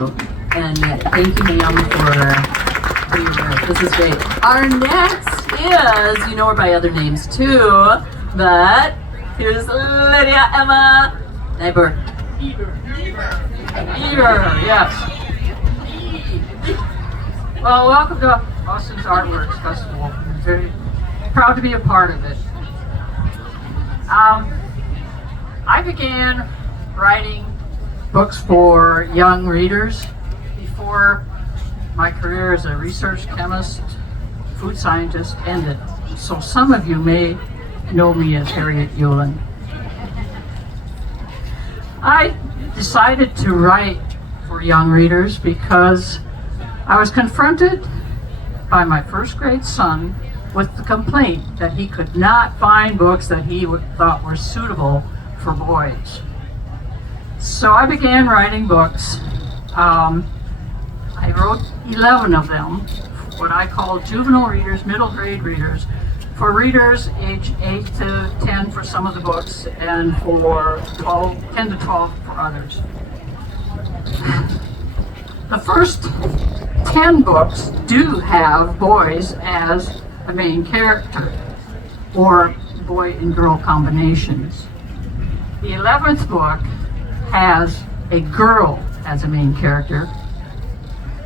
And thank you, Naomi, for being here. This is great. Our next is, you know her by other names too, but here's Lydia Emma Niebuhr. Niebuhr, yes. Well, welcome to Austin's Artworks Festival. I'm very proud to be a part of it. I began writing books for young readers before my career as a research chemist, food scientist ended. So some of you may know me as Harriet Yulin. I decided to write for young readers because I was confronted by my first grade son with the complaint that he could not find books that he thought were suitable for boys. So I began writing books. I wrote 11 of them, what I call juvenile readers, middle grade readers, for readers age 8 to 10 for some of the books, and for 10 to 12 for others. The first 10 books do have boys as a main character, or boy and girl combinations. The 11th book has a girl as a main character,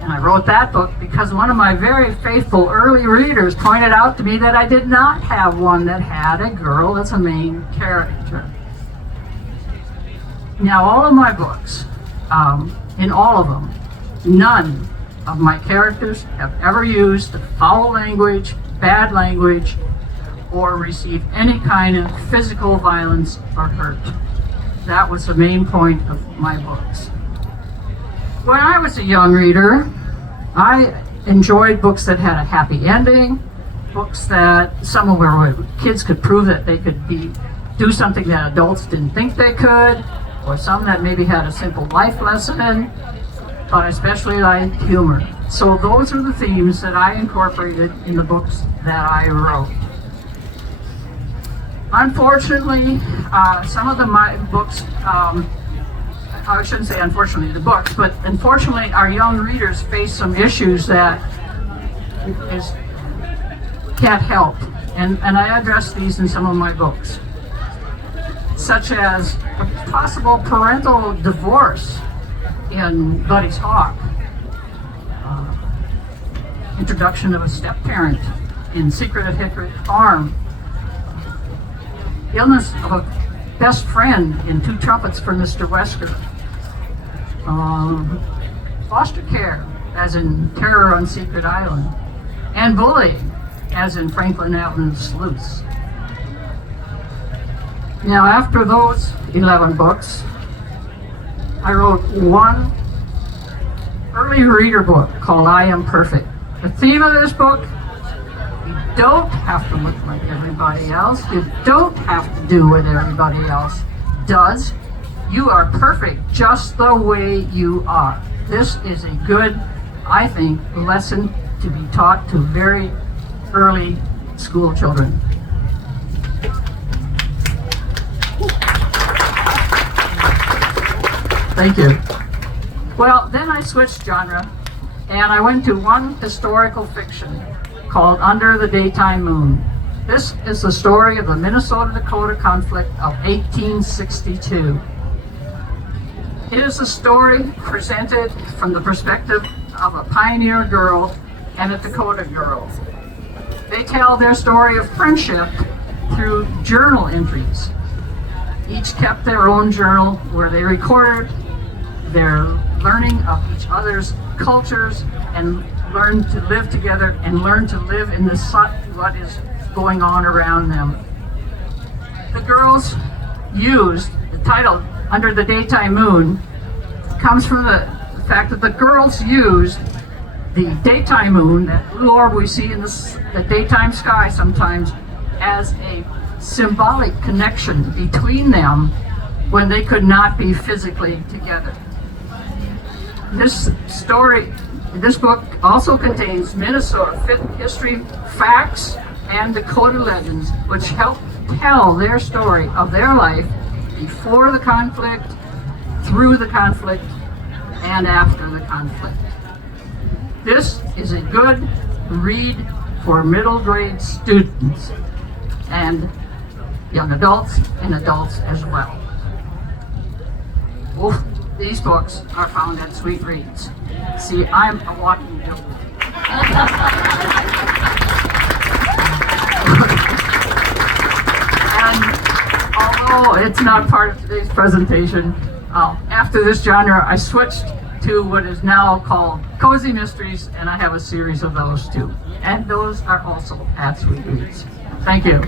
and I wrote that book because one of my very faithful early readers pointed out to me that I did not have one that had a girl as a main character. Now, all of my books, in all of them, none of my characters have ever used foul language, bad language, or received any kind of physical violence or hurt. That was the main point of my books. When I was a young reader, I enjoyed books that had a happy ending, books that some of where kids could prove that they could do something that adults didn't think they could, or some that maybe had a simple life lesson, but I especially liked humor. So those are the themes that I incorporated in the books that I wrote. Unfortunately, some of my books, I shouldn't say unfortunately the books, but unfortunately our young readers face some issues that can't help. And I address these in some of my books, such as a possible parental divorce in Buddy's Hawk, introduction of a step-parent in Secret of Hickory Farm, illness of a best friend in Two Trumpets for Mr. Wesker, foster care, as in Terror on Secret Island, and bullying, as in Franklin Avenue Sleuths. Now, after those 11 books, I wrote one early reader book called I Am Perfect. The theme of this book: you don't have to look like everybody else. You don't have to do what everybody else does. You are perfect just the way you are. This is a good, I think, lesson to be taught to very early school children. Thank you. Well, then I switched genre, and I went to one historical fiction called Under the Daytime Moon. This is the story of the Minnesota-Dakota conflict of 1862. It is a story presented from the perspective of a pioneer girl and a Dakota girl. They tell their story of friendship through journal entries. Each kept their own journal where they recorded their learning of each other's cultures and learned to live together and learn to live in what is going on around them. The girls used the title Under the Daytime Moon comes from the fact that the girls used the daytime moon, that blue orb we see in the daytime sky sometimes, as a symbolic connection between them when they could not be physically together. This book also contains Minnesota history, facts, and Dakota legends, which help tell their story of their life before the conflict, through the conflict, and after the conflict. This is a good read for middle grade students and young adults and adults as well. Oof, these books are found at Sweet Reads. See, I'm a walking joke. And although it's not part of today's presentation, after this genre, I switched to what is now called Cozy Mysteries, and I have a series of those too. And those are also at Sweet Reads. Thank you.